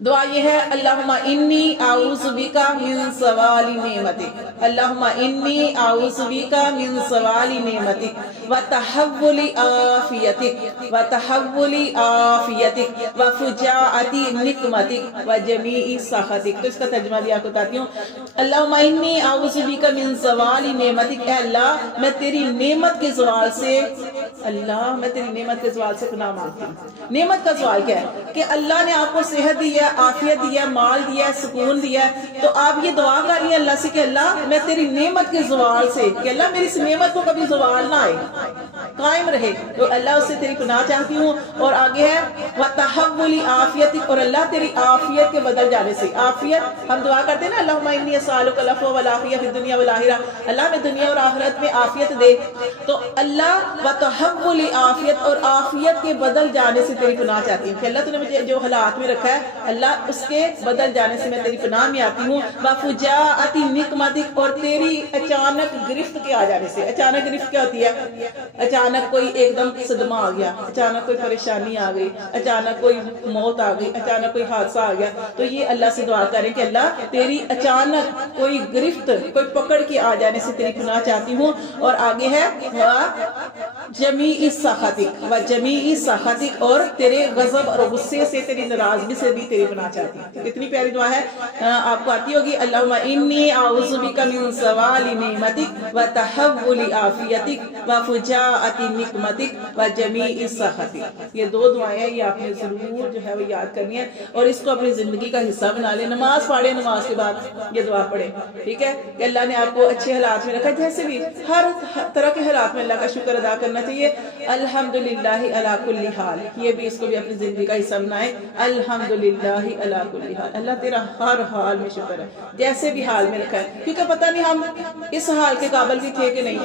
دعا یہ ہے اللہم انی اعوذ بک من زوال نعمتک، اللہم انی اعوذ بک من زوال نعمتک وتحول عافیتک وفجاعت نقمتک وجمیع سخطک۔ تو اس کا ترجمہ بھی آپ کو بتاتی ہوں۔ اللہم انی اعوذ بک من زوال نعمتک، اے اللہ میں تیری نعمت کے زوال سے، اللہ میں تیری نعمت کے زوال سے پناہ مانگتی ہوں۔ نعمت کا زوال کیا ہے؟ کہ اللہ نے آپ کو صحت دی ہے، عافیت دی ہے، مال دیا ہے، سکون دیا ہے، تو آپ یہ دعا کر رہی ہیں اللہ سے کہ اللہ میں تیری نعمت کے زوال سے، کہ اللہ میری اس نعمت کو کبھی زوال نہ آئے، قائم رہے، تو اللہ اس سے تیری پناہ چاہتی ہوں۔ اور آگے ہے وَتَحَوُّلِ عَافِيَتِكَ، اور اللہ تیری عافیت کے بدل جانے سے۔ عافیت ہم دعا کرتے ہیں نا اللہم انی اسألک العفو والعافیہ فی الدنیا والآخرہ، اللہ میں دنیا اور آخرت میں عافیت دے، تو اللہ وَتَحَوُّلِ عَافِيَتِكَ، اور عافیت کے بدل جانے سے تیری پناہ چاہتی ہوں، کہ اللہ تو نے مجھے جو حالات میں رکھا ہے اللہ اس کے بدل جانے سے میں تیری پناہ میں آتی ہوں۔ وَفُجَاعَتِ نِقْمَتِكَ، اور تیری اچانک گرفت کے آ جانے سے۔ اچانک گرفت کیا ہوتی ہے؟ اچانک کوئی ایک دم صدمہ آ گیا، اچانک کوئی پریشانی آ گئی، اچانک کوئی موت آ گئی، اچانک کوئی حادثہ آ گیا، تو یہ اللہ سے دعا کریں کہ اللہ تیری اچانک کوئی گرفت، کوئی پکڑ کے آ جانے سے تیری پناہ چاہتی ہوں۔ اور آگے ہے جمیع سخطک، وجمیع سخطک، اور تیرے غضب اور غصے سے، تیری ناراضگی سے بھی تیری پناہ چاہتی ہوں۔ کتنی پیاری دعا ہے، آپ کو آتی ہوگی۔ اللہم انی اعوذ بک من زوال نعمتک وتحول عافیتک وفجاعت نقمتک وجمیع سخطک۔ یہ دو دعائیں ہیں، یہ آپ نے ضرور جو ہے وہ یاد کرنی ہے اور اس کو اپنی زندگی کا حصہ بنا لیں۔ نماز پڑھیں، نماز کے بعد یہ دعا پڑھیں، ٹھیک ہے؟ کہ اللہ نے آپ کو اچھے حالات میں رکھا، جیسے بھی ہر طرح کے حالات میں اللہ کا شکر ادا کرنا چاہیے۔ الحمدللہ علی کل حال، یہ بھی اس کو بھی اپنی زندگی کا حصہ بنائیں۔ الحمدللہ علی کل حال، اللہ تیرا ہر حال میں شکر ہے، جیسے بھی حال میں رکھا ہے، کیونکہ پتہ نہیں ہم اس حال کے قابل بھی تھے کہ نہیں۔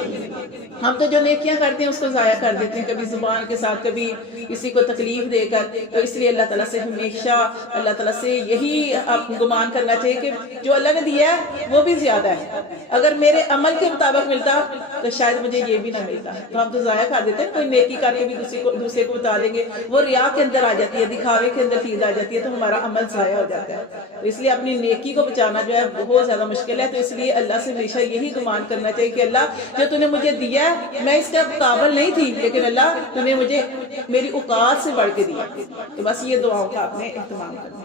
ہم تو جو نیکیاں کرتے ہیں اس کو ضائع کر دیتے ہیں، کبھی زبان کے ساتھ، کبھی کسی کو تکلیف دے کر۔ تو اس لیے اللہ تعالیٰ سے ہمیشہ اللہ تعالیٰ سے یہی آپ گمان کرنا چاہیے کہ جو اللہ نے دیا ہے وہ بھی زیادہ ہے، اگر میرے عمل کے مطابق ملتا تو شاید مجھے یہ بھی نہ ملتا۔ تو ہم تو ضائع کر دیتے ہیں، کوئی نیکی کر کے بھی دوسرے کو بتا دیں گے، وہ ریا کے اندر آ جاتی ہے، دکھاوے کے اندر چیز آ جاتی ہے، تو ہمارا عمل ضائع ہو جاتا ہے۔ تو اس لیے اپنی نیکی کو بچانا جو ہے بہت زیادہ مشکل ہے۔ تو اس لیے اللہ سے ہمیشہ یہی گمان کرنا چاہیے کہ اللہ جو تو نے مجھے دیا ہے میں اس کا قابل نہیں تھی، لیکن اللہ تو نے مجھے میری اوقات سے بڑھ کے دیا۔ تو بس یہ دعاؤں کا آپ نے اہتمام کرنا۔